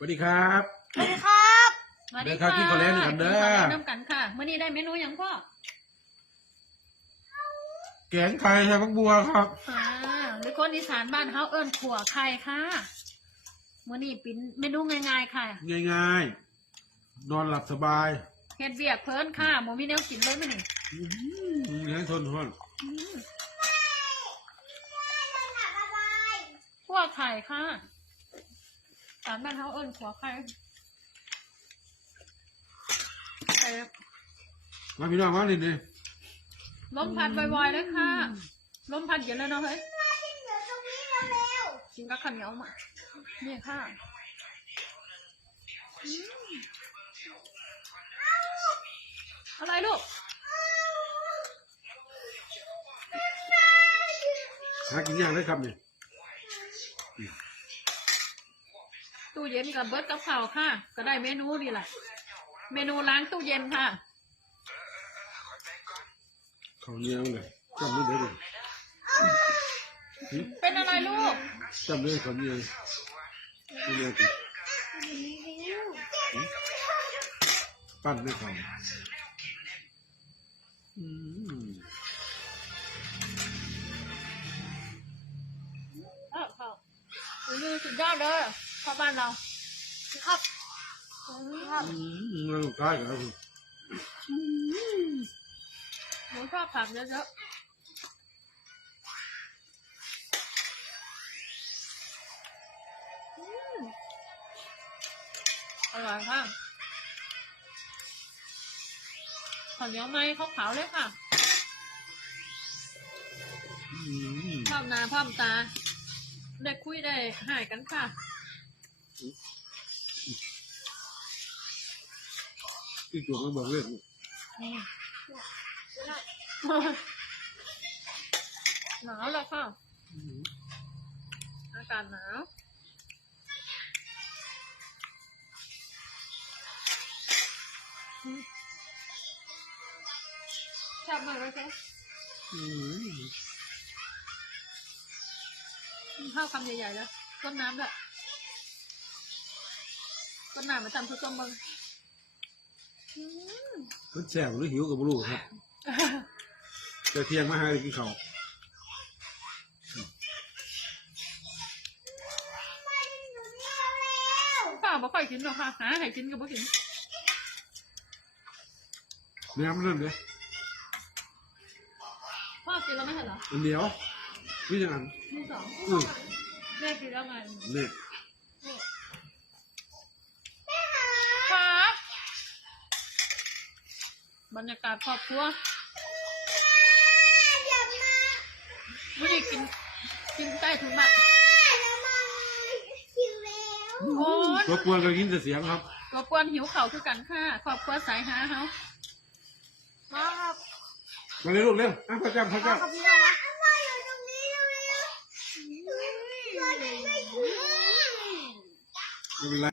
วัสดีครับ สวัสดีครับสวัสเด้ดีอครับกินข้าวแลงด้วยกันเด้อ กินข้าวแลงน้ำกันค่ะมื่อนี้ได้เมนูหยังพ่อแกงไข่ใส่ฟักบัวครับ อ่าหรือคนอีสานบ้านเฮาเอิ้นขัวไข่ค่ะมื่อนี้เป็นเมนูง่ายๆค่ะง่ายๆ นอนหลับสบายเฮ็ดเวียกเพิ่นค่ะหมูมีแนวกินเลยมื้อนี้อื้อหือให้ทนทนขัวไข่ค่ะ สานบ้านเฮาเอิ้นขัวไข่แต่มาพี่น้องมาดินี่ลมพัดบ่อยๆเลยค่ะลมพัดเยอะเลยเนาะเฮ้ยกินกับข้าวเหนียวมานี่ค่ะอืมอะไรลูกหากินยากเลยครับนี่ ตู้เย็นกับเบิร์ดกับข้าวค่ะ ก็ได้เมนูดีแหละเมนูล้างตู้เย็นค่ะข้าวเหนียวเลยจำไม่ได้เลยเป็นอะไรลูกจำได้ข้าวเหนียวข้าวเหนียวกินปั้นไม่เข้าอืมเออข้าวดูสุดยอดเลย เข้าบ้านเราครับครับอืมมันใกล้กันแล้วคุณหนูชอบผักเยอะๆอืมอร่อยค่ะข้าวเหนียวไหมขาวๆเลยค่ะอืมภาพหนาภาพตา ได้คุยได้หายกันค่ะ ที่ตัวมันบอกเรื่องหนาวแล้วค่ะอากาศหนาวชอบมากเลยค่ะข้าวคำใหญ่ๆแล้วต้นน้ำด้วย ต้นน้ำมาทำทุกต้มมึงอืมมันแสบหรือหิวกับบุรุษครับเจะเที่ยงมาให้กินข้าวข้าวไม่ค่อยกินหรอกค่ะหาให้กินก็ไม่กินเนื้อมันนั่นเลยพ่อกินแล้วไม่ใช่เหรออันเดียวนี่ยังอันมีสองอืมแม่กินแล้วไง เนี่ย ครับ บรรยากาศครอบครัวไม่ได้กินกินใกล้ถึงแบบโอ้ยตัวกวนก็ยินแต่เสียงครับตัวกวนหิวเข่าวคือกันค่ะครอบครัวสายหาเฮามาครับมาเลยลูกเร็วอะพระเจ้าพระมาเจ้าครับพี่นะไม่เป็นไร